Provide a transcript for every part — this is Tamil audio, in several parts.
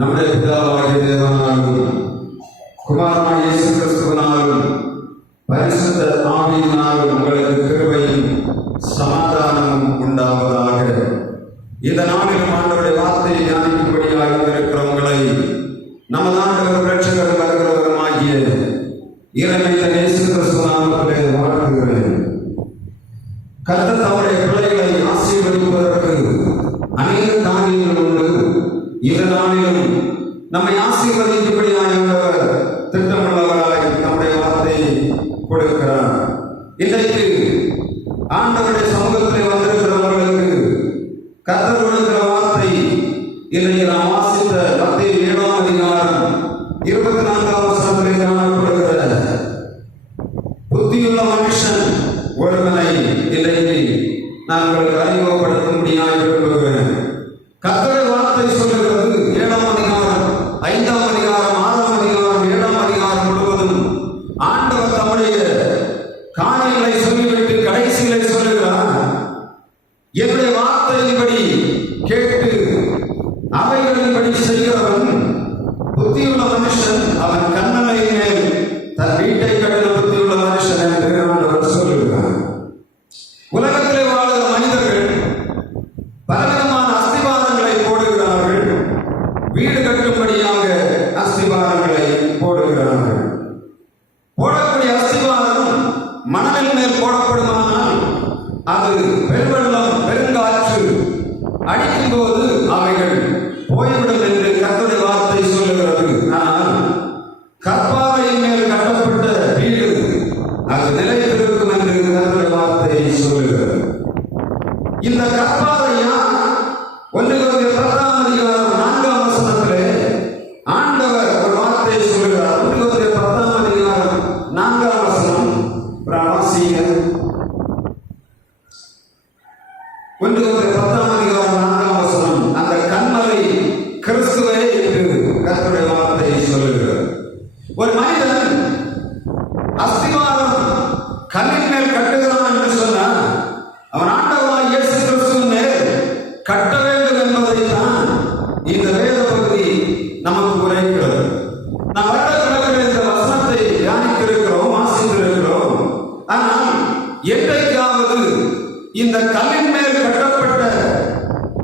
நம்முடைய பிதாவாகிய தேவனாலும் குமாரனாகிய இயேசு கிறிஸ்துவினாலும் பரிசுத்த ஆவியினாலும் உங்களுக்கு கிருபையும் சமாதானமும் உண்டாவதாக. இந்த நாளிலும் ஆண்டவருடைய வார்த்தையை தியானிக்கும்படியாக இருக்கிறவங்களை நமது ஆண்டவர் இரட்சகரும் வருகிறவருமாகிய இறைவன் இயேசு கிறிஸ்து நாமத்திலே வாழ்த்துகிறேன். கர்த்தர் தம்முடைய பிள்ளைகளை ஆசீர்வதிப்பதற்கு அநேக காரியங்கள் உண்டு. இந்த நாளிலும் நம்மை ஆசீர்வதிக்கும்படியாக திட்டமுள்ளவராய் நம்முடைய வார்த்தையை கொடுக்கிறார். இன்றைக்கு ஆண்டவருடைய சமூகத்தில் வந்திருக்கிறவர்களுக்கு கர்த்தர் கொடுக்கிற வார்த்தை இன்றைக்கு நாம் வாசித்த மத்தேயு 7ஆம் அதிகாரம் 24ஆம் வசனத்திலே காணப்படுகிற புத்தியுள்ள மனுஷன் ஒருவனை இன்றைக்கு நான் உங்களுக்கு அறிமுகப்படுத்தும்படியாக விரும்புகிறேன். கர்த்தருடைய வார்த்தை சொல்லுகிறது 7ஆம் அதிகாரம் 5ஆம் அதிகாரம் 6ஆம் அதிகாரம் 7ஆம் அதிகாரம் முழுவதும் ஆண்டவர் தம்முடைய காரியங்களை சொல்லிவிட்டு கடைசியிலே சொல்லுகிறார், என்னுடைய வார்த்தையின்படி கேட்டு அவைகளின்படி செய்கிறவன் புத்தியுள்ள மனுஷன், அவன் கண்ணனை மேல் தன் வீட்டை கட்டின புத்தியுள்ள மனுஷன் என்று ஆண்டவர் சொல்லுகிறார். உலகத்திலே வாழுகிற மனிதர்கள் பலவிதமான அஸ்திவாரங்களை போடுகிறார்கள். வீடு கட்டும்படியாக அஸ்திவாரங்களை போடுகிறார்கள். போடக்கூடிய அஸ்திவாரம் மணலின் மேல் போடப்படுமானால் அது பெருவெள்ளம் பெருங்காற்று அடிக்கும் போது அவைகள் போய்விடும் என்று கர்த்தருடைய வார்த்தை சொல்லுகிறது. ஆனால் கற்பாறையின் மேல் கட்டப்பட்ட வீடு அது நிலைத்திருக்கும் என்று கர்த்தருடைய வார்த்தை சொல்லுகிறது. இந்த கற்பாறையா 1 கொரிந்தியர் 10ஆம் அதிகாரம் 4ஆம் வசனத்திலே ஆண்டவர் ஒரு வார்த்தையை சொல்லுகிறார். 1 கொரிந்தியர் 10ஆம் அதிகாரம் 4ஆம் வசனம் வாசிங்க. 1 கொரிந்தியர் 10ஆம் அதிகாரம் 4ஆம் வசனம், அந்த கன்மலை கிறிஸ்துவே என்று கர்த்தருடைய வார்த்தையை சொல்லுகிறார். ஒரு மனிதன் அஸ்திவாரம் கல்லின் மேல் கட்டுகிறான் என்று சொன்னால் அவன் ஆண்டவராய் இயேசு கிறிஸ்துவின் மேல் கட்ட வேண்டும் என்பதைத்தான் இந்த வேத பகுதி நமக்கு உரைக்கிறது. நாம் வருடக்கிழமை இந்த வசனத்தை தியானித்திருக்கிறோம், வாசித்திருக்கிறோம். ஆனால் என்றைக்காவது இந்த கல்லின் மேல் கட்டப்பட்ட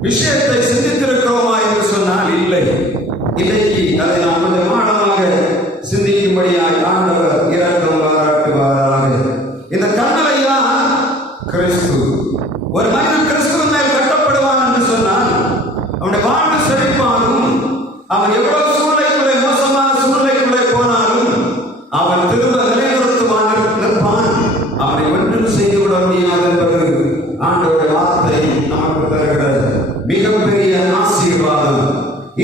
விஷயத்தை சிந்தித்திருக்கிறோமா என்று சொன்னால் இல்லை. இன்றைக்கு அதை நாம் கொஞ்சம் ஆழமாக சிந்திக்கும்படியாய் ஆண்டவர் இரக்கம் பாராட்டுவாராக. இந்த கண்மலையா கிறிஸ்து. ஒரு மனிதன் கிறிஸ்துவின் மேல் கட்டப்படுவான் என்று சொன்னால் அவனுடைய வாழ்வு செழிப்பாகும். அவன் எவ்வளவு சூழ்நிலைக்குள்ளே, மோசமான சூழ்நிலைக்குள்ளே போனாலும் அவன் திரும்ப நிலைநிறுத்துவான், நிற்பான். அவனை ஒன்றும் செய்துவிட முடியாது என்பது ஆண்டவருடைய வார்த்தை நமக்கு தருகிற மிகப்பெரிய ஆசீர்வாதம்.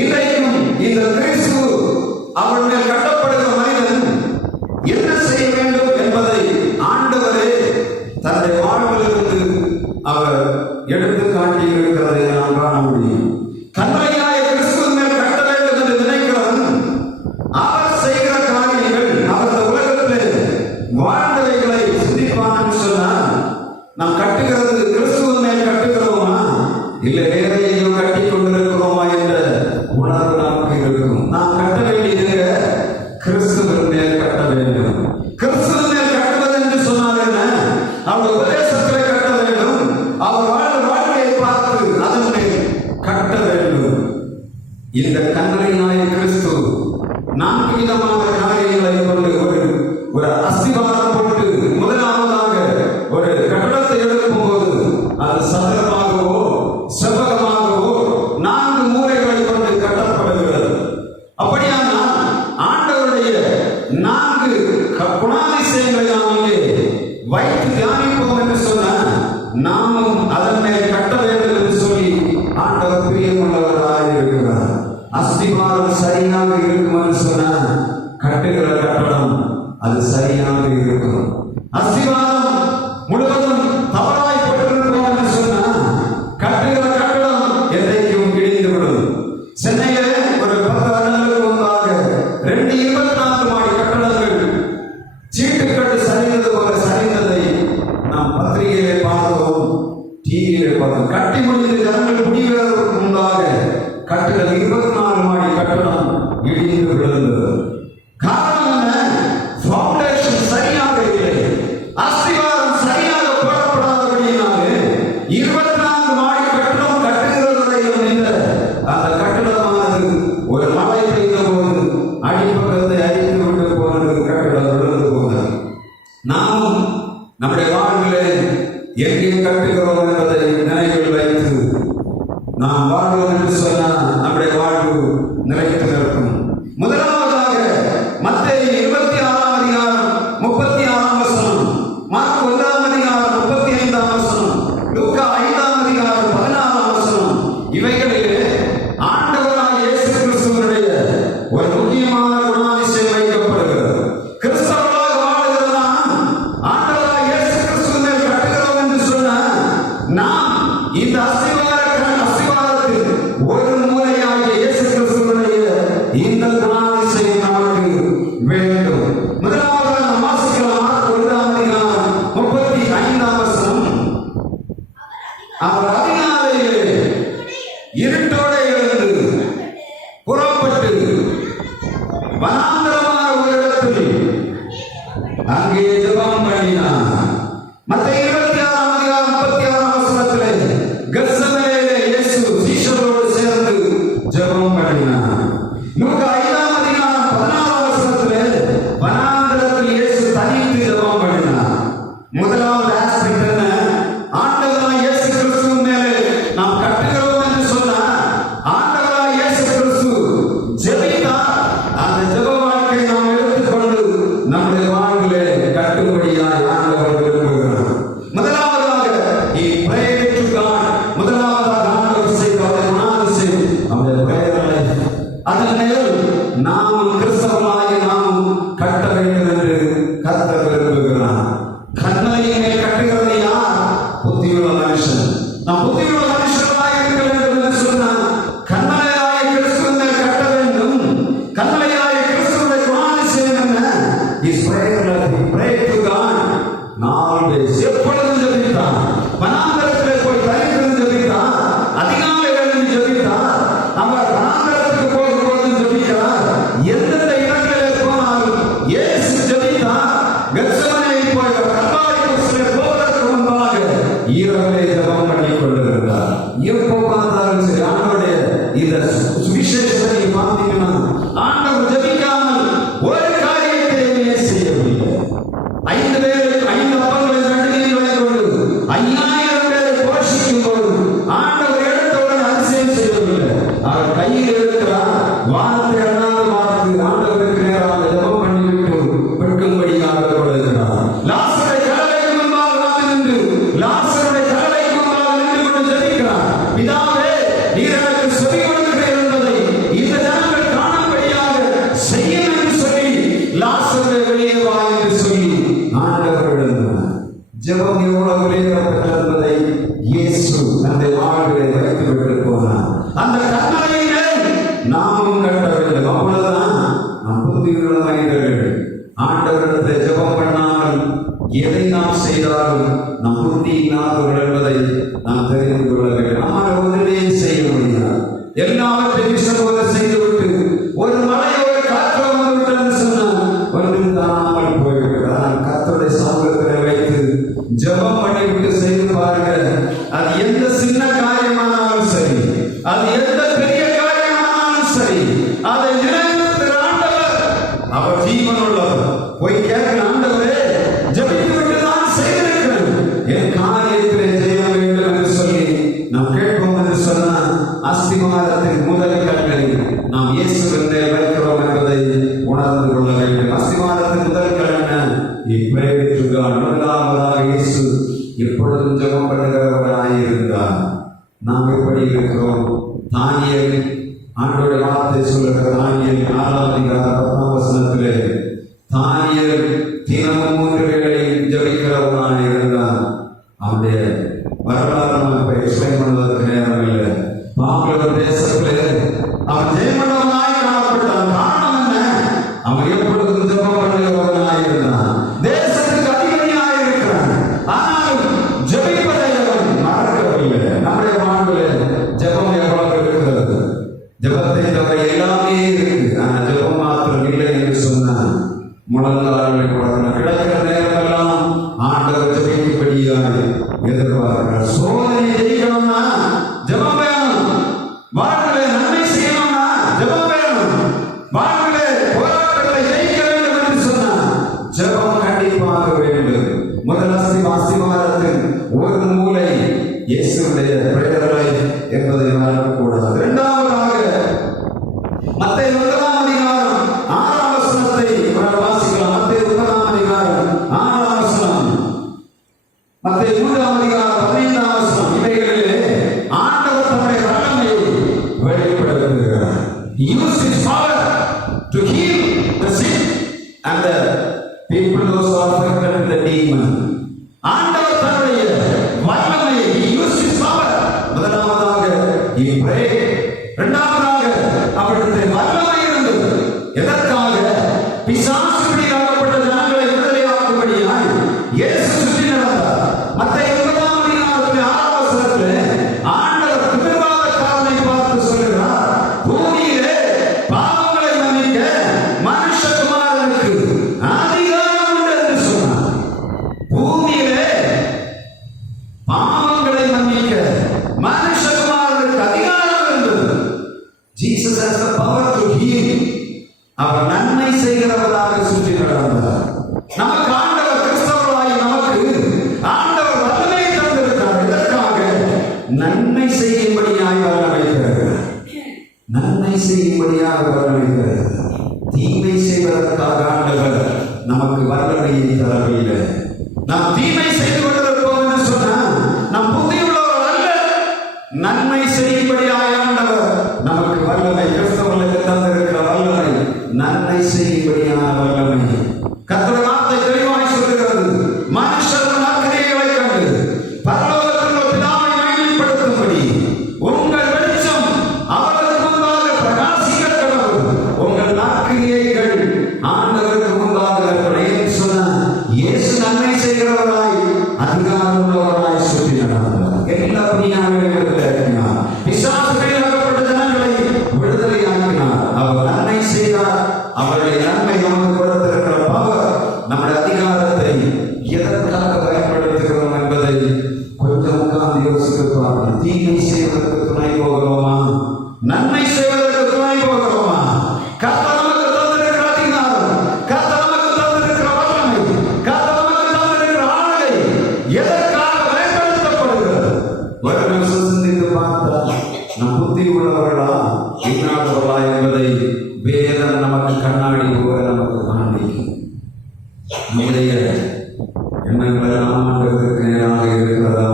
இன்றைக்கும் இந்த கிறிஸ்து அவன் மேல் கட்டப்படுகிற மனிதன் என்ன செய்ய வேண்டும் என்பதை ஆண்டவரே தன்னுடைய வாழ்விலிருந்து அவர் எடுத்து காட்டி இருக்கிறதை நாம் காண முடியும். கண்மலையாய கிறிஸ்துவின் மேல் கட்ட வேண்டும் என்று நினைக்கிறவன் அவர் செய்கிற காரியங்கள், அவர் உலகத்திலே வாழ்ந்தவைகளை சிந்திப்பான் என்று சொன்னால், நாம் கட்டுகிறது கிறிஸ்துவின் மேல் கட்டுகிறோமா இல்லை வேற எங்கேயோ கட்டி கொண்டிருக்கிறோமா என்ற உணர்வு நமக்கு இருக்கும். நாம் கட்ட வேண்டியது கிறிஸ்துவின் மேல் கட்ட வேண்டும். கிறிஸ்துவின் மேல் கட்டுவது என்று சொன்னால் என்ன? அவர் உபதேசத்திலே கட்ட வேண்டும். அவர் வாழ்க்கையை பார்த்து அதன் மேல் இந்த கன்மலையாய கிறிஸ்து 4 விதமான காரியங்களை கொண்டு ஒரு அஸ்திவாரம் போட்டு முதலாவதாக ஒரு கட்டடத்தை எழுப்பும் போது அது சதுரமாகவோ செவ்வகமாகவோ 4 மூலைகளை கொண்டு கட்டப்படுகிறது. அப்படியானால் ஆண்டவருடைய 4 குணாதிசயங்களை நாம் இங்கே வைத்து தியானிப்போம் என்று சொன்னால் நாமும் அதன் மேல் கட்ட வேண்டும் என்று சொல்லி ஆண்டவர் பிரியமுள்ளவராக இருக்கிறார். அஸ்திவாரம் சரியாக இருக்கும் என்று சொன்னால் கட்டுகிற கட்டடம் அது சரியாக இருக்கும். அஸ்திவாரம் முழுவதும் தவறாய் பட்டிருக்கிறோம் என்று சொன்னால் கட்டுகிற கட்டடம் என்றைக்கும் இடிந்துவிடும். சென்னையிலே ஒரு 10 வருடங்களுக்கு முன்பாக 2 24 மாடி கட்டடங்கள் சீட்டுக்கட்டு சரிந்தது போல சரிந்ததை நாம் பத்திரிகையிலே பார்த்தோம், டிவியிலே பார்த்தோம். கட்டி முடிந்து ஜனங்கள் குடிவதற்கு முன்பாக கட்டுதல் 24 மாடி கட்டடம் இடிந்து விழுந்தது. காரணம் என்ன? ஃபவுண்டேஷன் சரியாக இல்லை, அஸ்திவாரம் சரியாக போடப்படாதபடியினாலே 24 மாடி கட்டடம் கட்டுகிறவரையும் நின்ற அந்த கட்டடமானது ஒரு மழை பெய்த போது அடிப்பக்கத்தை அடித்து விட்டு போனது, கட்டடம் விழுந்து போனது. நாமும் நம்முடைய வாழ்விலே எங்கே கட்டுகிறோம் என்பதை நினைவில் வைத்து நாம் வாழ்வோம் என்று சொன்னால் நம்முடைய வாழ்வு நிலைத்து நிற்கும். முதலாவதாக மத்தேயு 26ஆம் அதிகாரம் 36ஆம் வசனம், மார்க் 1ஆம் அதிகாரம் 35ஆம் வசனம், லூக்கா 5ஆம் அதிகாரம் 16ஆம் வசனம், இவைகளிலே ஆண்டவராகிய இயேசு கிறிஸ்துவினுடைய ஒரு முக்கியமான குணாதிசயம் வைக்கப்படுகிறது. கிறிஸ்தவர்களாக வாழுகிறதா ஆண்டவராகிய இயேசு கிறிஸ்துவின் மேல் கட்டுகிறோம் என்று சொன்னால் நாம் இந்த அஸ்திவாரத்தில் ஒரு மூலையாகிய இயேசு கிறிஸ்துவினுடைய இந்த குணாதிசயம் நமக்கு வேண்டும். முதலாவது நாம் வாசிக்கலாம் மார்க் 1ஆம் அதிகாரம் 35ஆம் வசனம். அவர் அதிகாலையிலே இருட்டோட எழுந்து புறப்பட்டு வனாந்தரமான ஒரு இடத்தில் அங்கே ஜெபம் பண்ணினார். மத்தேயு 26ஆம் அதிகாரம் 36ஆம் வசனத்திலே கெத்செமனேயிலே இயேசு சீஷரோடு சேர்ந்து ஜெபம் பண்ணினார். லூக்கா 5ஆம் அதிகாரம் 16ஆம் வசனத்திலே வனாந்தரத்தில் இயேசு தனித்து ஜெபம் பண்ணினார். முதலாவது ஆஸ்பெக்ட் என்ன? ஆண்டவராகிய இயேசு கிறிஸ்துவின் மேலே நாம் கட்டுகிறோம் என்று சொன்னால் ஆண்டவராகிய இயேசு கிறிஸ்து ஜெபித்தார். அந்த ஜெப வாழ்க்கை நாம் எடுத்துக்கொண்டு நம்முடைய வாழ்விலே கட்டும்படியாய் ஆண்டவர் விரும்புகிறார். முதலாவதாக he prayed to God. முதலாவதாக ஆண்டவர் செய்த குணாதிசயம் அவருடைய prayer life. அதன் மேல் நாம் கிறிஸ்தவர்களாகிய நாம் கட்ட வேண்டும் என்று கர்த்தர் விரும்புகிறார். கண்மலையின் மேல் கட்டுகிறது யார்? புத்தியுள்ள மனுஷன். நாம் புத்தியுள்ள மனுஷர்களாக இருக்க வேண்டும் என்று சொன்னால் கண்மலையாய கிறிஸ்துவின் மேல் கட்ட வேண்டும். கண்மலையாய கிறிஸ்துவின் குணாதிசயம் என்ன? His prayer life. He prayed to God. always. எப்பொழுதும் ஜெபித்தார். வனாந்தரத்திலே போய் தனித்து ஜெபித்தார். அதிகாலை எழுந்து ஜெபித்தார். அவர் வனாந்தரத்துக்கு போகும்போது ஜெபித்தார். எந்தெந்த இடங்களிலே போனாலும் இயேசு ஜெபித்தார். கெத்செமனேயை போய் கல்வாரி குருசிலே போவதற்கு முன்பாக இரவிலே ஜெபம் பண்ணி கொண்டிருந்தார். எப்போ பார்த்தாலும் சரி ஆண்டவருடைய இந்த சுவிசேஷத்தை பார்த்தீங்கன்னா ஆண்டவர் ஜெபிக்காமல் ஒரு காரியத்தையுமே செய்யவில்லை. 5 பேர் 5 அப்பங்களை 2 மீன்களை கொண்டு 5000 பேரை போஷிக்கும் போது ஆண்டவர் எடுத்தவுடன் அதிசயம் செய்யவில்லை. அவர் கையில் இருக்கிறார். வானத்தை அண்ணாந்து பார்த்து ஆண்டவருக்கு நேராக ஜெபம் பண்ணிவிட்டு பெருக்கும்படியாக கொடுக்கிறார். லாசரை கடலைக்கு முன்பாக வந்து நின்று லாசருடைய கடலைக்கு முன்பாக நின்று கொண்டு ஜெபிக்கிறார். பிதாவே, நீர் எனக்கு செவி கொடுக்கிறீர் என்பதை இந்த ஜனங்கள் காணும்படியாக செய்யும் என்று சொல்லி லாசரை வெளியே வா என்று சொல்லி ஆண்டவர் எழுந்தார். ஜெபம் எவ்வளவு விலையேறப்பட்டதை இயேசு தன்னுடைய வாழ்விலே வைத்துவிட்டு போனார். அந்த கட்டளையிலே நாமும் கட்ட வேண்டும். அவ்வளவுதான் நம் புத்தியுள்ள மனிதர்கள். ஆண்டவரிடத்தில் ஜெபம் பண்ணாமல் எதை நாம் செய்தாலும் நம் புத்தி இல்லாதவர்கள் என்பதை நாம் தெரிந்து கொள்ள வேண்டும். நம்மால் ஒன்றுமே செய்ய முடியாது. எல்லாவற்றையும் விஷமோத செய்துவிட்டு ஒரு மழை ஒரு காற்று வந்துவிட்டது சொன்னால் ஒன்றும் தானாமல் போய்விட்டது. ஆனால் கர்த்தருடைய சமூகத்தில் வைத்து ஜெபம் பண்ணிவிட்டு செய்து பாருங்க. அது எந்த சின்ன காரியமானாலும் சரி, அது எந்த பெரிய காரியமானாலும் அஸ்திவாரத்தின் முதல் கல்லை நாம் இயேசுவின் மேல் வைக்கிறோம் என்பதை உணர்ந்து கொள்ள வேண்டும். அஸ்திவாரத்தின் முதல் கல் என்ன? முதலாவதாக இயேசு எப்பொழுதும் ஜெபம் பண்ணுகிறவராயிருந்தார். நாம் எப்படி இருக்கிறோம்? தானியேல் ஆண்டவருடைய வார்த்தை சொல்லுகிற தானியேல் 4:10 தானியேல் தினமும் 3 வேளை ஜெபிக்கிறவராயிருந்தார். அவருடைய வரலாறு நம்ம எக்ஸ்பிளைன் பண்ணுவதற்கு நேரம் இல்லை. பாபிலோன் தேசத்திலே அவன் ஜெயமண்டவனாய் காணப்பட்டான். காரணம் என்ன? அவன் எப்பொழுதும் ஜெபம் பண்ணுகிறவனாய் இருந்தான். தேசத்துக்கு அதிபதியாக இருக்கிறான். ஆனாலும் ஜெபிப்பதை அவன் மறக்கவில்லை. நம்முடைய வாழ்வில் ஜெபம் எவ்வளவு இருக்கிறது? ஜெபத்தை தவிர எல்லாமே இருக்கு. ஆனால் ஜெபம் மாத்திரம் இல்லை என்று சொன்னான். முழங்கால்களை போடணும். கிடைக்கிற நேரமெல்லாம் ஆண்டவர் ஜெபிக்கும்படியாக எதிர்பார்க்கிறார். சோதனை ஜெயிக்கணும்னா ஜெபம் வேணும். வாழ்விலே நன்மை செய்யணும்னா ஜெபம் வேணும். வாழ்விலே போராட்டங்களை ஜெயிக்க வேண்டும் என்று சொன்னார். ஜெபம் கண்டிப்பாக வேண்டும். முதல் அஸ்திவாரத்தின் ஒரு மூலை இயேசுடைய பிரேதரை என்பதை மறக்கக்கூடாது. இரண்டாவதாக மத்தேயு 1:6 வாசிக்கலாம். மத்தேயு 1:6 மத்தேயு 3:15 இவைகளிலே ஆண்டவர் தம்முடைய வல்லமையை வெளிப்படுத்துகிறார். He used his power to heal the sick and the people those who are affected with the demon. ஆண்டவர் தன்னுடைய வல்லமையை he used his power. முதலாவதாக he prayed. இரண்டாவதாக அவருடைய வல்லமை இருந்தது. எதற்காக? பிசாசு பிடிக்கப்பட்ட ஜனங்களை விடுதலையாக்கும்படியாய் இயேசு சுற்றி நடந்தார். மத்தேயு 1:6 ஆண்டவர் பிதற்காரனை பார்த்து சொல்கிறார், பூமியிலே பாவங்களை மன்னிக்க மனுஷகுமாரனுக்கு அதிகாரம் உண்டு என்று சொன்னார். பூமியிலே பாவங்களை மன்னிக்க மனுஷகுமாரனுக்கு அதிகாரம் இருந்தது. Jesus has the power to heal. அவர் நன்மை செய்கிறவராக சுற்றி நடந்தார். நமக்கு ஆண்டவர் கிறிஸ்தவர்களாய் நமக்கு ஆண்டவர் வல்லமை தந்திருக்கிறார். எதற்காக? நன்மை செய்யும்படியாய் வல்லமை தருகிறார். நன்மை செய்யும்படியாக வல்லமை தருகிறார். தீமை செய்வதற்காக ஆண்டவர் நமக்கு வல்லமையை தரவில்லை. நாம் தீமை செய்து கொண்டிருப்போம் என்று சொன்னால் நம் புத்தியுள்ளவர் அல்ல. நன்மை செய்யும்படியாய் ஆண்டவர் நமக்கு வல்லமை, கிறிஸ்தவர்களுக்கு தந்திருக்கிற வல்லமை, நன்மை செய்யும்படியான வல்லமை. கர்த்தருடைய வார்த்தை தெளிவாய் சொல்லுகிறது, மனுஷர் நற்கிரியைகளை கண்டு பரலோகத்தில் உள்ள பிதாவை மகிமைப்படுத்தும்படி உங்கள் வெளிச்சம் அவர்களுக்கு முன்பாக பிரகாசிக்க கடவுள். உங்கள் நற்கிரியைகள் ஆண்டவருக்கு முன்பாக இருக்கணும் சொன்னார். இயேசு நன்மை செய்கிறவராய் அதிகாரம் உள்ளவராய் சுற்றி நடந்தார். எல்லா புண்ணியங்களையும் விடுதலையாக்கினார். பிசாசுகளில் அகப்பட்ட ஜனங்களை விடுதலையாக்கினார். அவர் நன்மை செய்தார். அவருடைய நன்மை நமக்கு கொடுத்திருக்கிற பவர், நம்முடைய அதிகாரத்தை எதற்காக பயன்படுத்துகிறோம் என்பதை கொஞ்சம் உட்கார்ந்து யோசித்து பாருங்கள். தீமை செய்வதற்கு துணை போகிறோமா? நன்மை செய்வதற்கு துணை போகிறோமா? கர்த்தர் நமக்கு தந்திருக்கிற அதிகாரம், கர்த்தர் நமக்கு தந்திருக்கிற வல்லமை, கர்த்தர் நமக்கு தந்திருக்கிற ஆளுகை எதற்காக பயன்படுத்தப்படுகிறது? ஒரு நிமிஷம் சிந்தித்து பார்த்தால் நம் புத்தி உள்ளவர்களா இன்னாதவர்களா என்பதை வேதம் நமக்கு கண்ணாடி போக நமக்கு காண்பிக்கும். நம்முடைய எண்ணங்கள் ஆண்டவருக்கு நேராக இருக்கிறதா?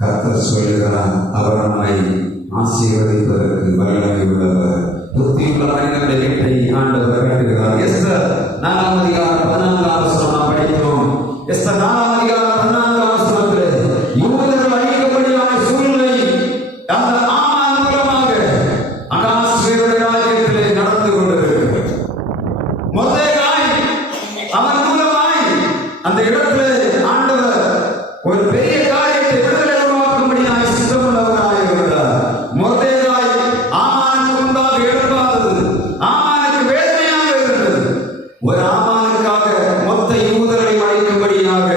கர்த்தர் சொல்லுகிறார், அவர் நம்மை ஆசீர்வதிப்பதற்கு வல்லமை உள்ளவர். புத்தியுள்ள மனிதனுடைய வீட்டை ஆண்டவர் கட்டுகிறார். எஸ்தர் 4:14 படிக்கிறோம். எஸ்தர் 4:14 யூதர்கள் அழிக்கப்படுகிற சூழ்நிலை அந்த ஆமான் மூலமாக அகாஸ்வேருடைய ராஜ்யத்திலே நடந்து கொண்டிருக்கிறது. மொர்தெகாய் அவன் மூலமாய் அந்த இடத்திலே ஆண்டவர் ஒரு பெரிய காரியத்தை விடுதலை உருவாக்கும்படியாய் சித்தமுள்ளவராய் இருந்தார். மொர்தெகாய் ஆமானுக்கு முன்பாக எழுப்பாதது ஆமானுக்கு வேதனையாக இருந்தது. ஒரு ஆமானுக்காக மொத்த யூதரை அழைக்கும்படியாக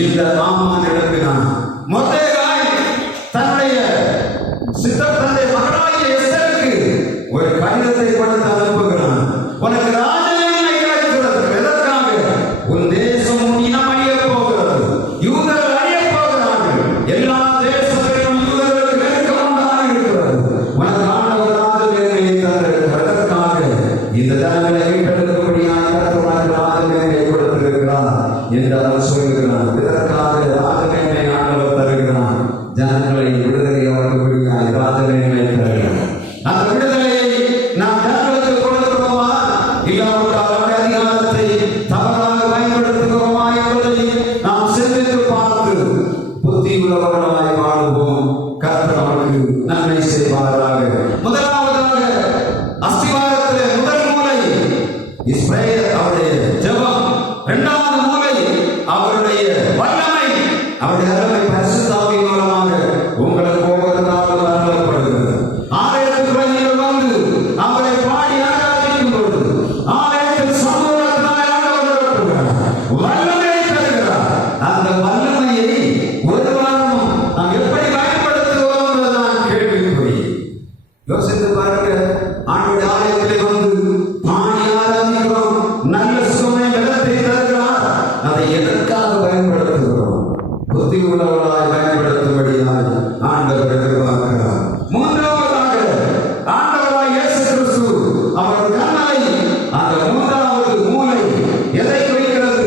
இந்த ஆமான் எழுப்பினான். மொர்தெகாய் தன்னுடைய சித்தத்தந்தை மகளாகிய எஸ்தருக்கு ஒரு கடிதத்தை கொடுத்து அனுப்புகிறான். உனக்கு ராஜனீமை கிடைக்கிறது. எதற்காக? உன் தேசம் உன் இனம் அழியப் போகிறது. யூதர்கள் அழியப் போகிறார்கள். எல்லா தேசத்திலும் யூதர்களுக்கு நெருக்கம் உண்டாக இருக்கிறது. விடுதலைகளை தருகிறார். அந்த விடுதலையை நாம் ஜனங்களுக்கு கொடுக்கிறோமா, இல்லாவிட்டால் அவருடைய அதிகாரத்தை தவறாக பயன்படுத்துகிறோமா என்பதை நாம் சிந்தித்து பார்த்து புத்தி உள்ளவர்களாய் வாழுவோம். கர்த்தர் நமக்கு நன்மை செய்வாராக. முதலாவதாக அஸ்திவாரத்திலே முதல் மூலை அவருடைய ஜெபம், இரண்டாவது மூலை அவருடைய வல்லமை, அவருடைய அருமை பரிசுத்த ஆவியின் மூலமாக உங்களுக்கு ஒவ்வொரு நாளும் அருளப்படுகிறது. ஆலயத்துக்குள்ளே நீங்கள் வந்து அவரை பாடி ஆராதிக்கும் பொழுது ஆலயத்தில் சமூகத்தினால் ஆண்டவர் வல்லமையை தருகிறார். அந்த வல்லமையை ஒரு வாரம் நாம் எப்படி பயன்படுத்துவோம் என்பதுதான் கேள்விக்குறி. யோசித்து பாருங்க. ஆண்டவருடைய ஆலயத்திலே வந்து பாடி ஆராதிக்கிறோம், நல்ல சுமை வெள்ளத்தை தருகிறார். அதை எதற்காக பயன்படுத்துகிறோம்? புத்தி உள்ளவர்களாய் பயன்படுத்தும்படியாய் ஆண்டவர் எதிர்பார்க்கிறார். மூன்றாவதாக ஆண்டவராய் இயேசு கிறிஸ்து அவர் கண்ணை அந்த மூன்றாவது மூலை எதை குறிக்கிறது?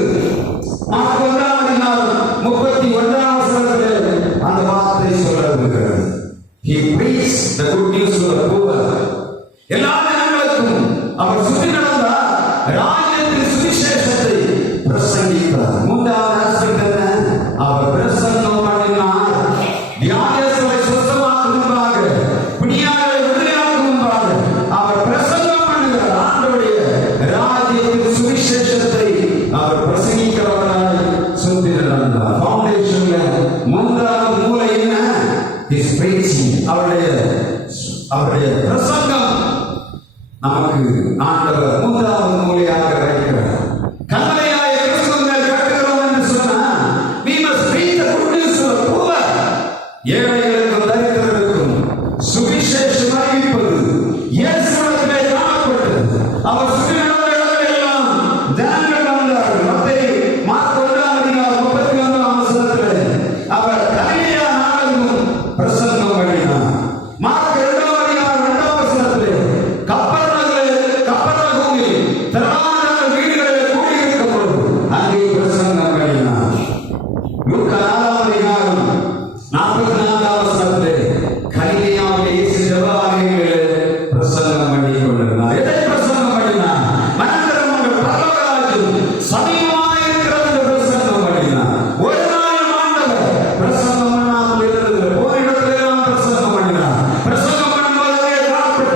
31 வசனத்திலே அந்த வார்த்தை சொல்லப்படுகிறது. He preached the good news to the poor. எல்லா ஜனங்களுக்கும் அவர் சுற்றி நடந்தார், ராஜ்யத்தின் சுவிசேஷத்தை பிரசங்கித்தார். மூன்றாவது ஆஸ்பெக்ட் என்ன? அவர் பிரசங்கம் பண்ணினார். வியாதியஸ்தரை சுத்தமாக்கும் முன்பாக, பிணியாளரை விடுதலையாக்கும் முன்பாக அவர் பிரசங்கம் பண்ணுகிறார். ஆண்டவருடைய ராஜ்யத்தின் சுவிசேஷத்தை அவர் பிரசங்கிக்கிறவராய் சுற்றி நடந்தார். ஃபவுண்டேஷன்ல மூன்றாவது மூலை என்ன? His preaching. அவருடைய பிரசங்கம் நமக்கு ஆண்டவர் மூன்றாவது மூலையாக வைக்கிறார். கல்லறையாய கிறிஸ்துவின் மேல் கட்டுகிறோம் என்று சொன்னால் we must preach the good news to the poor. ஏழைகளுக்கும் தரித்திரருக்கும் சுவிசேஷம் அறிவிப்பது இயேசுவிடத்திலே காணப்பட்டது. அவர் சுற்றி நடந்த இடங்களெல்லாம் ஜனங்கள் வந்தார்கள். மார்க் 1:31 வசனத்திலே அவர் கலிலேயா நாடெங்கும் பிரசங்கம் பண்ணினார். மார்க் 2:2 வசனத்திலே கப்பர்நகூமில் திரளான வீடுகளில் கூடியிருக்கும் பொழுது அங்கே பிரசங்கம் பண்ணினார். லூக்கா 4:44 வசனத்திலே கலிலேயாவிலே இயேசு ஜெபஆலயங்களிலே பிரசங்கம் பண்ணி கொண்டிருந்தார். எதை பிரசங்கம் பண்ணினார்? மனிதர்கள் பரலோக ராஜ்யம் சமீபமாய் இருக்கிறது என்று பிரசங்கம் பண்ணினார். ஒரு நாள் ஆண்டவர் பிரசங்கம் பண்ணாமல் இருந்தது. ஒரு இடத்திலெல்லாம் பிரசங்கம் பண்ணினார். பிரசங்கம் பண்ணும்போது காணப்பட்ட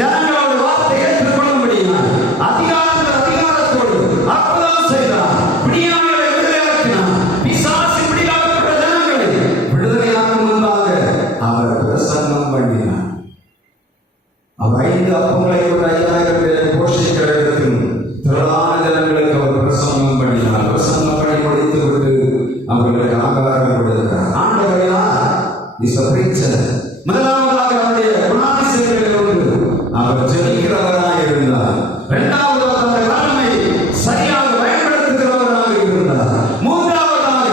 ஜனங்களோட வார்த்தை ஏற்றுக்கொள்ளும்படியார் அதிகாரத்தோடு அற்புதம் செய்தார். பிணியாளரை விடுதலையாக்கினார். பிசாசின் பிடியாக்கப்பட்ட ஜனங்களை விடுதலையாக்கும் முன்பாக அவர் பிரசங்கம் பண்ணினார். அவர் 5 அப்பங்களை கொண்டு 5000 பேரை போஷிக்கிற இடத்தில் திரளான ஜனங்களுக்கு அவர் பிரசங்கம் பண்ணினார். பிரசங்கம் பண்ணி முடித்து விட்டு அவர்களுக்கு ஆகாரம் கொடுத்தார். ஆண்டவர் யார்? Is a preacher. முதலாவதாக அவருடைய குணாதிசயங்களில் ஒன்று அவர் ஜெபிக்கிறவராக இருந்தார். இரண்டாவதாக அவருடைய வல்லமை சரியாக பயன்படுத்துகிறவராக இருந்தார். மூன்றாவதாக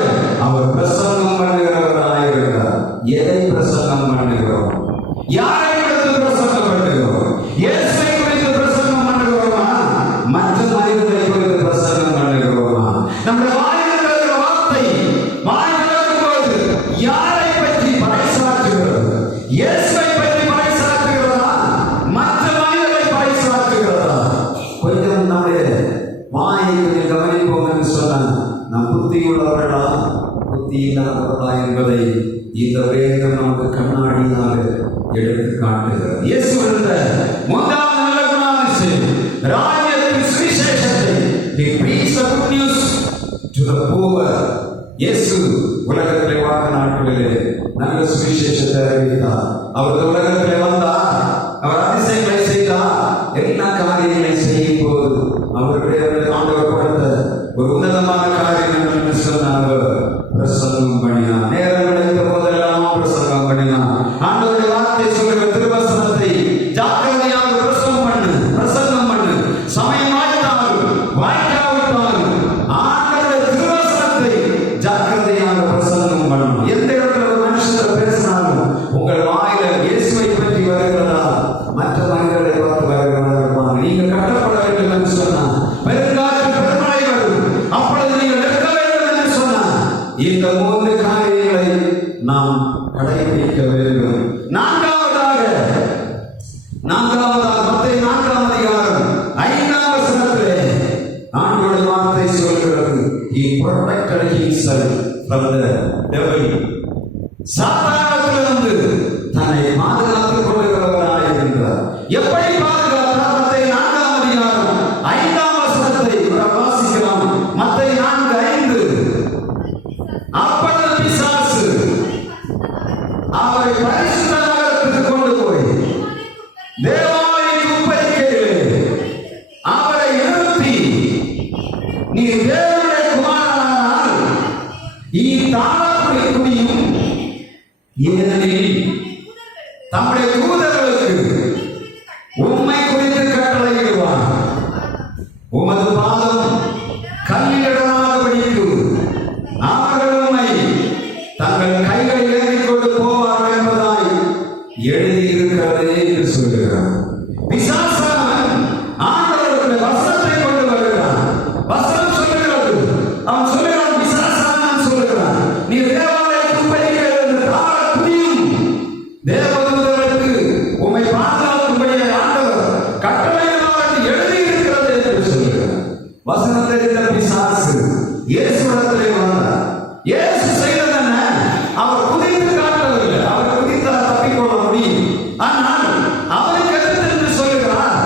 அவர் பிரசங்கம் பண்ணுகிறவராக இருந்தார். எதை பிரசங்கம் பண்ணுகிறோம்? யாரை குறித்து பிரசங்கம் பண்ணுகிறோம்? இயேசுவை குறித்து பிரசங்கம் பண்ணுகிறோமா? மற்ற மனிதர்களை குறித்து பிரசங்கம் பண்ணுகிறோமா? நம்முடைய வாயில் இருக்கிற வார்த்தை வாய்க்கும்போது யாரை பற்றி பறைசாற்றுகிறது? இயேசுவை பற்றி பறைசாற்றுகிறதா? மற்ற மனிதர்களை பறைசாற்றுகிறதா? கொஞ்சம் நம்முடைய வாயை கொஞ்சம் கவனிப்போம் என்று சொன்னால் நாம் புத்தியுள்ளவர்களா புத்தி இல்லாதவர்களா என்பதை இந்த வேதம் நமக்கு கண்ணாடியாக எடுத்து காட்டுகிறது. இயேசு இருந்த மூன்றாவது நல்ல குணாதிசயம் ராஜ்யத்தின் சுவிசேஷத்தை he preached the good news to the poor. இயேசு உலகத்திலே வாழ்ந்த நாட்களிலே நல்ல சுவிசேஷத்தை அறிவித்தார். அவர் உலகத்திலே வந்தார், அவர் அதிசயங்களை செய்தார். எல்லா காரியங்களை செய்யும் போது அவருடைய ஆண்டவர் கொடுத்த ஒரு உன்னதமான காரியம் என்று சொன்னார். பிரசங்கம் பண்ணினார். நேரம் கிடைத்த போதெல்லாம் பிரசங்கம் பண்ணினார். ஆண்டவருடைய வார்த்தை சொல்லுகிற திருவசனத்தை ஜாக்கிரதையாக பிரசங்கம் பண்ணு. சமயம் வாய்க்காவிட்டாலும் ஆண்டவருடைய திருவசனத்தை ஜாக்கிரதையாக பிரசங்கம் பண்ணணும். எந்த இடத்துல ஒரு மனுஷன் பேசினாலும் உங்கள் வாயில இயேசுவை பற்றி வருகிற சாத்தானிடத்திலிருந்து தன்னை பாதுகாத்துக் கொள்கிறவராய் இருக்கிறார். எப்படி பாதுகாத்தார்? மத்தேயு 4ஆம் அதிகாரம் 5ஆம் வசனத்தை வாசிக்கலாம். மத்தேயு 4:5. அப்பொழுது பிசாசு அவரை பரிசுத்த நகரத்துக்கு கொண்டு போய் தேவாலயத்தின் உப்பரிக்கையிலே அவரை நிறுத்தி, நீ தேவனுடைய குமாரனானால் தாழ குடியும், ஏனெனில் தம்முடைய தூதர்களுக்கு உம்மை குறித்து கட்டளையிடுவார். உமது பாதம் கல்லிடமாகபடிக்கு அவர்கள் உம்மை தங்கள் கைகளில் ஏறிக் கொண்டு போவார்கள் என்பதாய் எழுதியிருக்கிறது என்று சொல்கிறார். பிசாசானவன் ஆண்டவருடைய வசனத்தை கொண்டு வருகிறான். வசனம் சொல்லுகிறது, அவன் சொல்லுகிறான், பிசாசானவன் சொல்லுகிறான், நீ தேவாலயத்தின் உப்பரிக்கையிலிருந்து தாழ குடியும், தேவதூதர்களுக்கு உம்மை பாதுகாக்கும்படி ஆண்டவர் கட்டளையிடுவார் என்று எழுதியிருக்கிறது என்று சொல்லுகிறார். வசனத்தை தெரிந்த பிசாசு இயேசுவிடத்திலே வந்தார். இயேசு செய்தது என்ன? அவர் குதித்து காட்டவில்லை. அவர் குதித்தால் தப்பிக்கொள்ள முடியும். ஆனால் அவருக்கு எதிர்த்து சொல்லுகிறார்.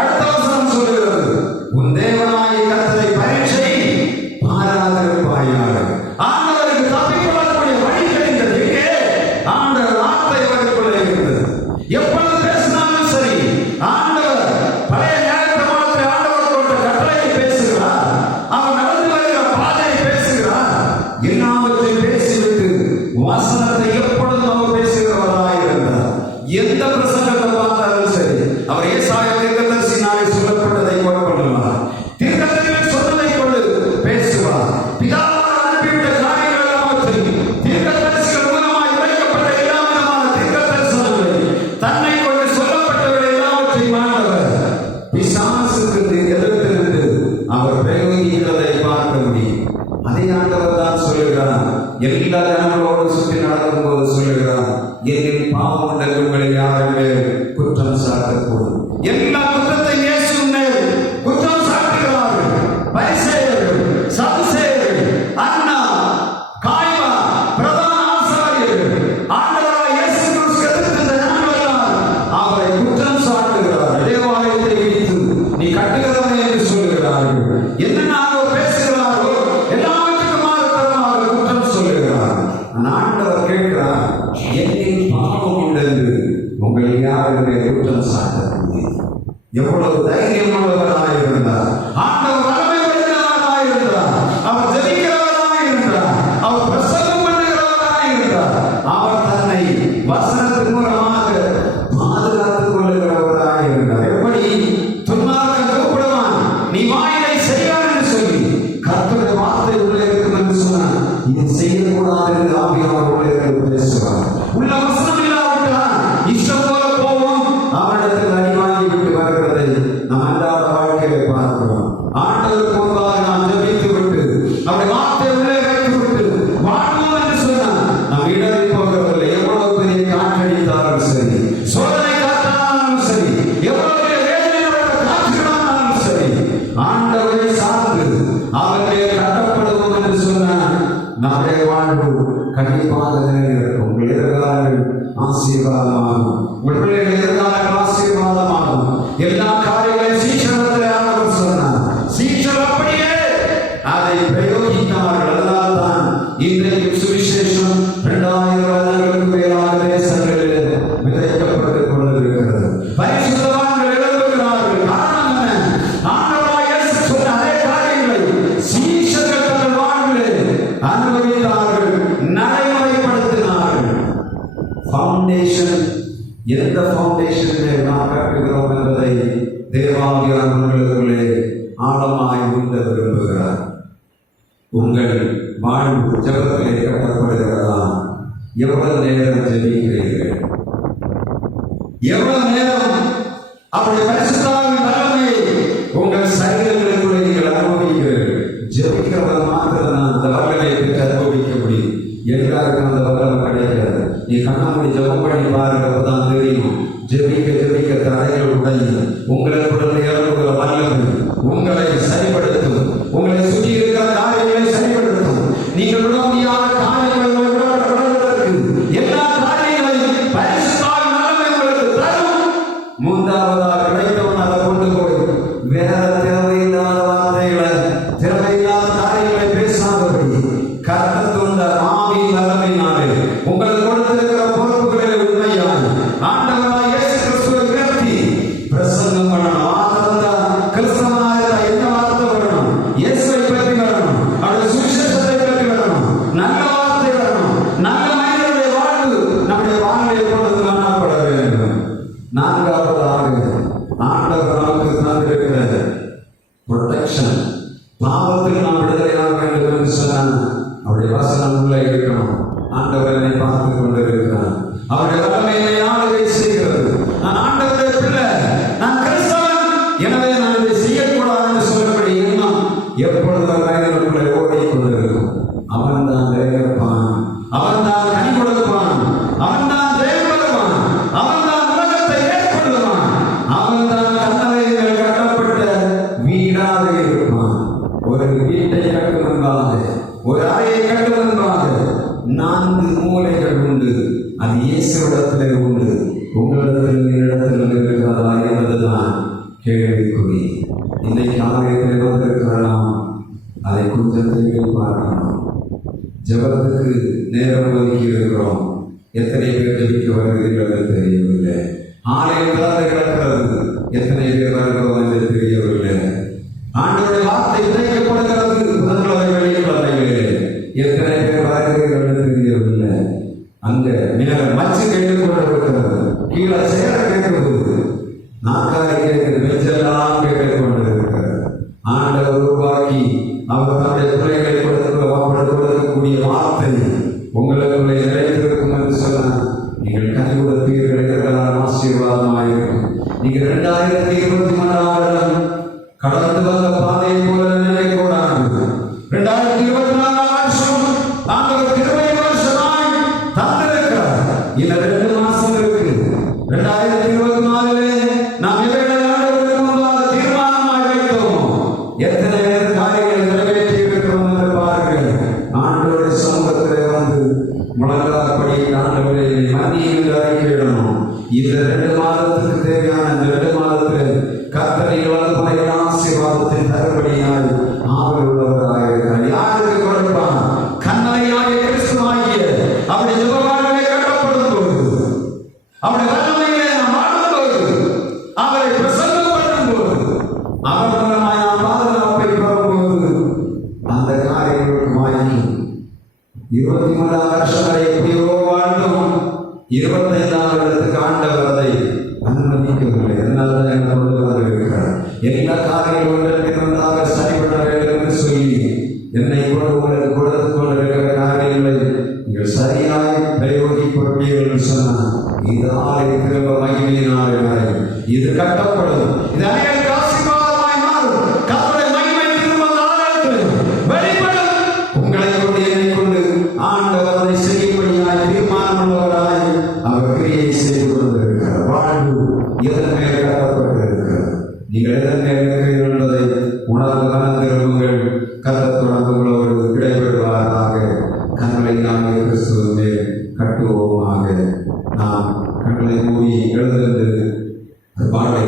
அடுத்த வசனம் சொல்லுகிறது, உன் தேவனாகிய கர்த்தரை பரீட்சை பாராதிருப்பாயாக. ஆண்டவருக்கு தப்பிக்கொள்ளக்கூடிய வழி தெரிந்தது. எங்கே? ஆண்டவர் வார்த்தை அவருக்குள்ளே இருக்கிறது. எப்பொழுது பேசினாலும் சரி, ஆண்டவர் பழைய நியாயப்பிரமாணத்தில் ஆண்டவர் கொடுத்த கட்டளையை பேசுகிறார். அவர் நடந்து வருகிற பாதையை பேசுகிறார். எல்லாவற்றையும் பேசிவிட்டு வசனத்தை எப்பொழுதும் அவர் பேசுகிறவராய் இருந்தார். எந்த பிரசங்கத்தை பார்த்தாலும் சரி, அவர் ஏசாயா தீர்க்கதரிசியினாலே சொல்லப்பட்டதை கொள்வார். தீர்க்கதரிசிகள் சொன்னதை கொண்டு பேசுவார். பிதாவால் அனுப்பிவிட்ட காரியங்கள் எல்லாவற்றையும் தீர்க்கதரிசிகள் மூலமாய் உரைக்கப்பட்ட எல்லா விதமான தீர்க்கதரிசனங்களை, தன்னை கொண்டு சொல்லப்பட்டவர்கள் எல்லாவற்றையும் ஆண்டவர் பிசாசுக்கு எதிர்த்திருந்து அவர் பிரயோகிக்கிறதை பார்க்க முடியும். அதை ஆண்டவர் தான் சொல்லுகிறார். எல்லா ஜனங்களோடு சுற்றி நடக்கும் போது சொல்லுகிறார், என்னில் பாவம் உள்ள உங்களை யாரும் மேல் குற்றம் சாட்டக்கூடும். எல்லா குற்றத்தையும் இயேசு மேல் குற்றம் சாட்டுகிறார்கள். பரிசேயர்கள், சதுசேயர்கள், அன்னா, காய்வா, பிரதான ஆசாரியர்கள், ஆண்டவராகிய இயேசு கிறிஸ்துவுக்கு எதிர்த்த ஜனங்களெல்லாம் அவரை குற்றம் சாட்டுகிறார்கள். தேவாலயத்தை இடித்து நீ கட்டுகிறவனே என்று சொல்லுகிறார்கள். என்னென்ன அவர் பேசுகிறார்களோ எல்லாவற்றுக்கும் மாறுதலாக குற்றம் சொல்லுகிறார். ஆண்டவர் கேட்கிறார், என்னில் பாவம் உண்டு என்று உங்களை யாருமே குற்றம் சாட்ட முடியும். எவ்வளவு தைரியம் உள்ளவராக இருந்தார். ஆண்டவர் வல்லமை உள்ளவராக இருந்தார். அவர் ஜெபிக்கிறவராக இருந்தார். அவர் பிரசங்கம் பண்ணுகிறவராக இருந்தார். அவர் தன்னை வசனத்தின் மூலமாக பாதுகாத்துக் கொள்ளுகிறவராக இருந்தார். எப்படி துன்மார்க்கன் கூப்பிடுவான், நீ வாயிலை செய்வான் என்று சொல்லி கர்த்தருடைய வார்த்தை உள்ளே இருக்கும் என்று சொன்னார். இதை செய்யக்கூடாது என்று ஆவியானவர் உள்ளே பேசுவார். உள்ள வசனம் இல்லாவிட்டால் இஷ்டம் போல போவோம். அவனிடத்தில் அடி வாங்கி விட்டு வருகிறதை நாம் அன்றாட வாழ்க்கையை பார்க்கிறோம். ஆண்டவருக்கு முன்பாக நாம் ஜெபித்து விட்டு அவருடைய வார்த்தை உள்ளே வைத்து விட்டு வாழ்வோம் என்று சொன்னால் நாம் இடறி போகிறதில்லை. எவ்வளவு பெரிய காற்றடித்தாலும் சரி, சோதனை காற்றானாலும் சரி, எவ்வளவு பெரிய வேதனையோட காற்றுகளானாலும் சரி, ஆண்டவரை சார்ந்து அவர்களே கட்டப்படுவோம் என்று சொன்னால் நம்முடைய வாழ்வு கண்டிப்பாக நிறைவேறும். உங்கள் எதிர்காலங்கள் ஆசீர்வாதமாகும். உங்கள் பிள்ளைகள் எதிர்காலங்கள் ஆசீர்வாதமாகும். எல்லா காரியங்களையும் சீக்கிரத்தில் ஆண்டவர் சொன்னார். சீக்கிரம் அப்படியே அதை பிரயோகித்தார்கள். அதனால் தான் இன்றைக்கு சுவிசேஷம் 2000 வருடங்களுக்கு மேலாக தேசங்களில் விதைக்கப்பட்டுக் கொண்டிருக்கிறது. பரிசுத்தவான்கள் எழுதுகிறார்கள். காரணம் என்ன? ஆண்டவராகிய இயேசு சொன்ன அதே காரியங்களை சீஷர்கள் தங்கள் வாழ்விலே அனுபவித்தார்கள், நடைமுறைப்படுத்தினார்கள். ஃபவுண்டேஷன், எந்த ஃபவுண்டேஷனை நாம் கட்டுகிறோம் என்பதை தேவாவியானவர்களுக்குள்ளே ஆழமாய் உந்த விரும்புகிறார். உங்கள் வாழ்வு ஜெபத்திலே கட்டப்படுகிறதா? எவ்வளவு நேரம் ஜெபிக்கிறீர்கள்? எவ்வளவு நேரம் அவருடைய பரிசுத்தாவின் வல்லமையை உங்கள் சரீரங்களுக்குள்ளே நீங்கள் அனுபவிக்கிறீர்கள்? ஜெபிக்கிறவர் மாத்திரம் தான் அந்த வல்லமையை பெற்று அனுபவிக்க முடியும். எல்லாருக்கும் அந்த வல்லமை கிடையாது. நீ கண்ணாமூடி ஜெபம் பண்ணி பாருங்க, அப்பதான் தெரியும். ஜெபிக்க ஜெபிக்க தடைகள் உடையும். உங்களுக்குள்ள இறங்குகிற வல்லமை உங்களை சரிப்படுத்தும். உங்களை சுற்றி இருக்கிற காரியங்களை சரிப்படுத்தும். நீங்கள் விட முடியாத காரியங்களை விடுவதற்கு நான்காவதாக ஆண்டவர் நமக்கு தந்திருக்கிற ப்ரொடெக்ஷன். பாவத்தில் நாம் விடுதலையாக வேண்டும் என்று சொன்னால் அவருடைய வசனம் உள்ள இருக்கணும். ஆண்டவர் என்னை பார்த்துக் கொண்டிருக்கிறார். அவருடைய வல்லமை என்னை ஆளுகை செய்கிறது. நான் ஆண்டவருடைய பிள்ளை, நான் கிறிஸ்தவன், எனவே நான் இதை செய்யக்கூடாது என்று சொல்லக்கூடிய எண்ணம் எப்பொழுது வயதிற்குள்ளே ஓடிக்கொண்டிருக்கும். அவன் தான் வேகப்பான், அவன் தான் கனி கொடுப்பான், அவன் தான் ஜெயம் பெறுவான், அவன் தான் உலகத்தை ஏற்படுவான், அவன் தான் கண்ணறையில் கட்டப்பட்ட வீடாக இருப்பான். ஒரு வீட்டை கட்டும் என்பாக, ஒரு அறையை கட்டும் என்பாக 4 மூலைகள் உண்டு. அது இயேசுவிடத்திலே உண்டு. உங்களிடத்தில் என்னிடத்தில் இருக்கிறதா என்பதுதான் கேள்விக்குறி. இன்றைக்கு ஆலயத்தில் வந்திருக்கலாம், அதை கொஞ்சம் திரும்பி பார்க்கணும். ஜெபத்துக்கு நேரம் ஒதுக்கி இருக்கிறோம். எத்தனை பேர் ஜெபிக்க வருகிறீர்கள் தெரியவில்லை. ஆலயம் திறந்து கிடக்கிறது, எத்தனை பேர் வருகிறோம் என்று தெரியவில்லை. ஆண்டவருடைய வார்த்தை விதைக்கப்படுகிறது புதன்கிழமை வெள்ளிக்கிழமையிலே, எத்தனை பேர் வருகிறீர்கள் என்று தெரியவில்லை. அங்க மேல மச்சு கேட்டுக் கொண்டிருக்கிறது, கீழே சேர கேட்கிறது, நாற்காலி கேட்கிறது, பெஞ்செல்லாம் கேட்டுக் கொண்டிருக்கிறது. ஆண்டவர் உருவாக்கி அவர் தன்னுடைய பிள்ளைகளை கொடுக்கக்கூடிய வார்த்தை உங்களுக்குள்ளே நிலைத்திருக்கும் என்று சொன்னால் நீங்கள் கனி கொடுப்பீர்கள் என்றால் ஆசீர்வாதமாயிருக்கும். நீங்கள் 2023 கடந்து வந்த பாதையை போல நினைக்கக்கூடாது. 2024 வருஷம் ஆண்டவர் கிருபை வருஷமாய் தந்திருக்கிறார். இந்த 2 மாசம் இருக்கு. 2024 நாம் தீர்மானமாய் வைத்தோம். எத்தனை பேர் காரியங்களை நிறைவேற்றி இருக்கிறோம் என்று பாருங்கள். ஆண்டவருடைய சமூகத்திலே வந்து முழங்காற்படி ஆண்டவரை மன்னியில் அறிக்கையிடணும். இந்த 2 மாதத்துக்கு தேவையான இந்த 2 மாதத்தில் கர்த்தரை வளர்ப்புடைய ஆசீர்வாதத்தை தரும்படியாய் ஆவல் உள்ளவராக இருக்கிறார். யாருக்கு கொடுப்பான்? கண்ணனையாகிய கிறிஸ்துவாகிய அவருடைய ஜெபவாழ்வை கட்டப்படும் போது, அவருடைய வல்லமையிலே நாம் வாழும்போது, அவரை பிரசன்னப்படுத்தும் போது, அவர் மூலமாய் நாம் பாதுகாப்பை பெறும்போது அந்த காரியங்களுக்கு வாங்கி 23 வருஷம் வரை எப்படியோ வாழ்ந்தோம். 25ஆம் வருடத்துக்கு ஆண்டவர் அதை அனுமதிக்கவில்லை. அதனால்தான் என்ன கொண்டு வந்திருக்கிறார். எல்லா காரியங்களும் நன்றாக சரிபட வேண்டும் என்று சொல்லி என்னை கூட உங்களுக்கு கொடுத்து கொண்டிருக்கிற காரியங்களை நீங்கள் சரியாய் பிரயோகிப்பீர்கள் என்று சொன்னால் இது ஆலயத்தில் மகிமையினாலே இது கட்டப்படும். இது அனைவருக்கு ஆசீர்வாதமாய் மாறும். கர்த்தருடைய மகிமை திரும்ப ஆலயத்தில் வெளிப்படும். உங்களை கொண்டு என்னை கொண்டு ஆண்டவர் அதை செய்யும்படியாய் தீர்மானம் உள்ளவராய் அவர் கிரியை செய்து கொண்டிருக்கிறார். வாழ்வு எதன் மேல் கட்டப்பட்டிருக்கிறது? நீங்கள் எதன் மேல் இருக்கிறீர்கள் என்பதை உணர்ந்து கலந்திருங்கள். கர்த்தர் தொடர்புகளோடு இடைபெறுவாராக. கண்களை நாங்கள் கிறிஸ்துவின் மேல் கட்டுவோமாக. நாம் கண்களை மூடி எழுந்து பாடலை